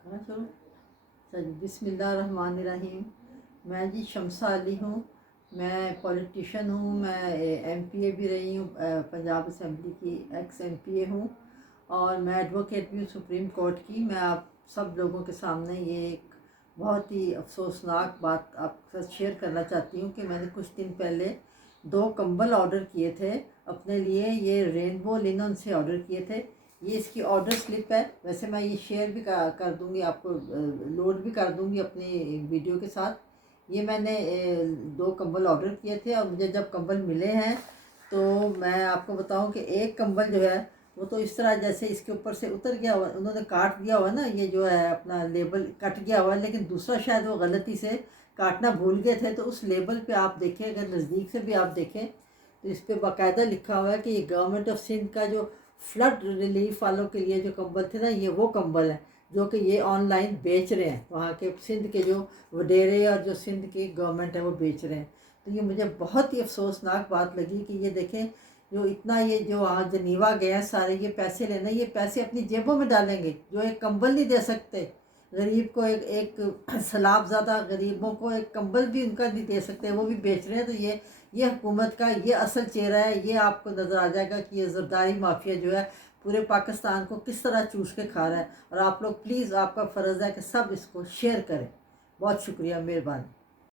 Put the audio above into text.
کہاں چلو جی بسم اللہ الرحمن الرحیم۔ میں جی شمسہ علی ہوں، میں پولیٹیشین ہوں، میں ایم پی اے بھی رہی ہوں، پنجاب اسمبلی کی ایکس ایم پی اے ہوں، اور میں ایڈوکیٹ بھی ہوں سپریم کورٹ کی۔ میں آپ سب لوگوں کے سامنے یہ ایک بہت ہی افسوسناک بات آپ کے ساتھ شیئر کرنا چاہتی ہوں کہ میں نے کچھ دن پہلے 2 کمبل آرڈر کیے تھے اپنے لیے۔ یہ رینبو لینن سے آرڈر کیے تھے۔ یہ اس کی آرڈر سلپ ہے، ویسے میں یہ شیئر بھی کر دوں گی، آپ کو لوڈ بھی کر دوں گی اپنی ویڈیو کے ساتھ۔ یہ میں نے 2 کمبل آرڈر کیے تھے، اور مجھے جب کمبل ملے ہیں تو میں آپ کو بتاؤں کہ ایک کمبل جو ہے وہ تو اس طرح جیسے اس کے اوپر سے اتر گیا ہوا، انہوں نے کاٹ دیا ہوا نا، یہ جو ہے اپنا لیبل کٹ گیا ہوا ہے، لیکن دوسرا شاید وہ غلطی سے کاٹنا بھول گئے تھے۔ تو اس لیبل پہ آپ دیکھیں، اگر نزدیک سے بھی آپ دیکھیں تو اس پہ باقاعدہ لکھا ہوا ہے کہ یہ گورنمنٹ آف سندھ کا جو فلڈ ریلیف والوں کے لیے جو کمبل تھے نا، یہ وہ کمبل ہیں جو کہ یہ آن لائن بیچ رہے ہیں، وہاں کے سندھ کے جو وڈیرے اور جو سندھ کی گورنمنٹ ہے وہ بیچ رہے ہیں۔ تو یہ مجھے بہت ہی افسوسناک بات لگی کہ یہ دیکھیں، جو اتنا یہ جو وہاں جنیوا گئے ہیں سارے یہ پیسے لینا، یہ پیسے اپنی جیبوں میں ڈالیں گے، جو ایک کمبل نہیں دے سکتے غریب کو، ایک سیلاب زدہ غریبوں کو ایک کمبل بھی ان کا نہیں دے سکتے، وہ بھی بیچ رہے ہیں۔ تو یہ حکومت کا یہ اصل چہرہ ہے، یہ آپ کو نظر آ جائے گا کہ یہ زرداری مافیا جو ہے پورے پاکستان کو کس طرح چوس کے کھا رہا ہے۔ اور آپ لوگ پلیز، آپ کا فرض ہے کہ سب اس کو شیئر کریں۔ بہت شکریہ، مہربانی۔